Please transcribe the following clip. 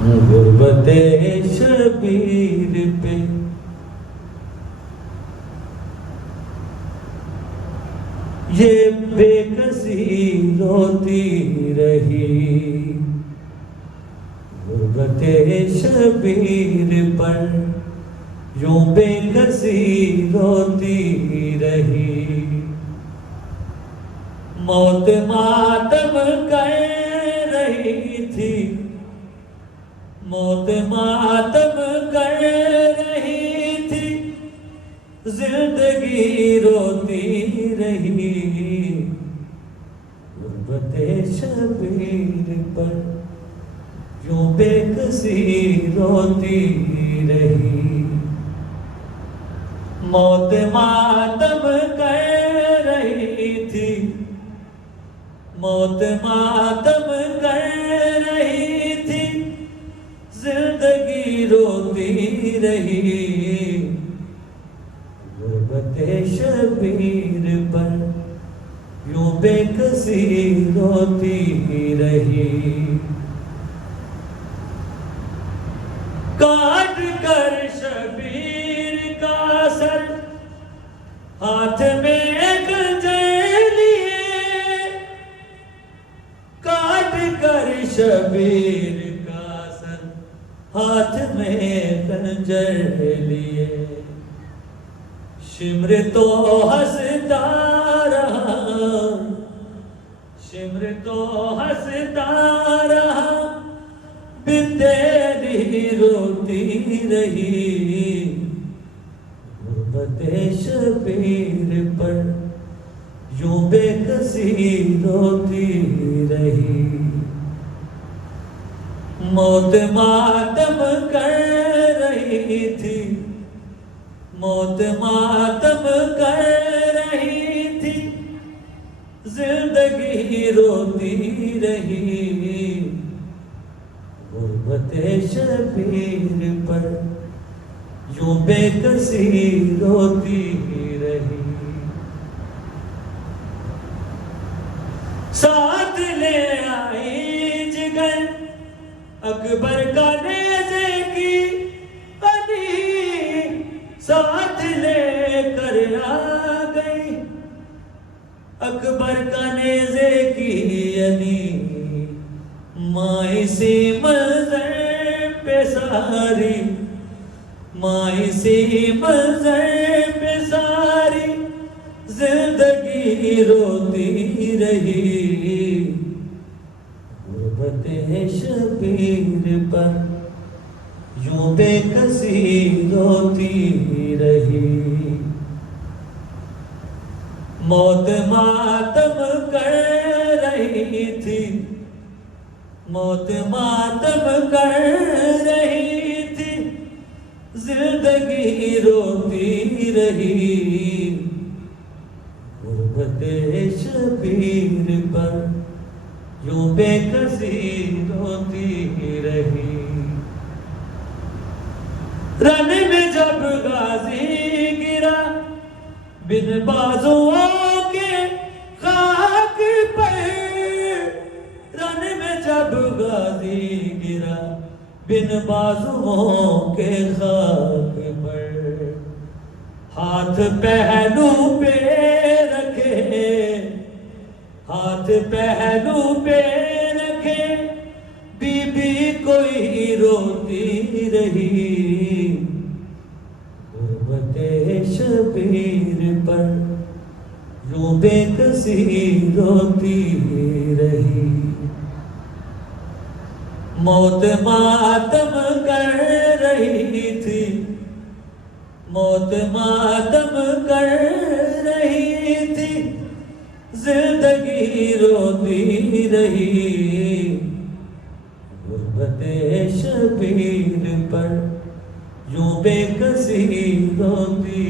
गुर्बते शबीर पे ये बेकसी रोती रही, गुर्बते शबीर पर यूं बेकसी रोती रही। मौत मातम कर रही थी, मौत मातम कर रही थी, जिंदगी रोती रही। गुर्बते शबीर पर यूं बेकसी रोती रही। मौत मातम कर रही थी, मौत मातम कर रही थी, जिंदगी रोती रही। गुर्बते शबीर पर यूं बेकसी रोती रही। काट कर शबीर का सर हाथ में खंजर लिए, काट कर शबीर का सर हाथ में खंजर लिए। शिम्र तो हंसता रहा, शिम्र तो हंसता रहा, बिन तेरी रोती रही। गुर्बते शबीर पर यूं बेकसी रोती रही। मौत मातम कर रही थी, मौत मातम कर रही थी, जिंदगी रोती रही। गुर्बते शबीर पर यूं बेकसी रोती रही। साथ ले आई जिगर अकबर का नेज़े की अनी, साथ लेकर आ गई अकबर का नेज़े की अनी। माई सी मज़र पे सारी, माई सी मज़र पे सारी, जिंदगी रोती रही। गुर्बते शबीर पर यूं बेकसी रोती रही। मौत मातम कर रही थी, मौत मातम कर रही थी, जिंदगी रोती रही। गुर्बते शबीर पर यूं बेकसी रोती रही। रन में जब गाजी गिरा बिन बाजुओं के खाक पर, रन में जब गाजी गिरा बिन बाजुओं के खाक पर, हाथ पहलू पे रखे, हाथ पहलू पे रखे, बीबी कोई रोती रही। गुर्बते शबीर पर यूं बेकसी रोती रही। मौत मातम कर रही थी, मौत मातम कर रही थी, जिंदगी रोती रही। गुर्बते शबीर पर यूं बेकसी रोती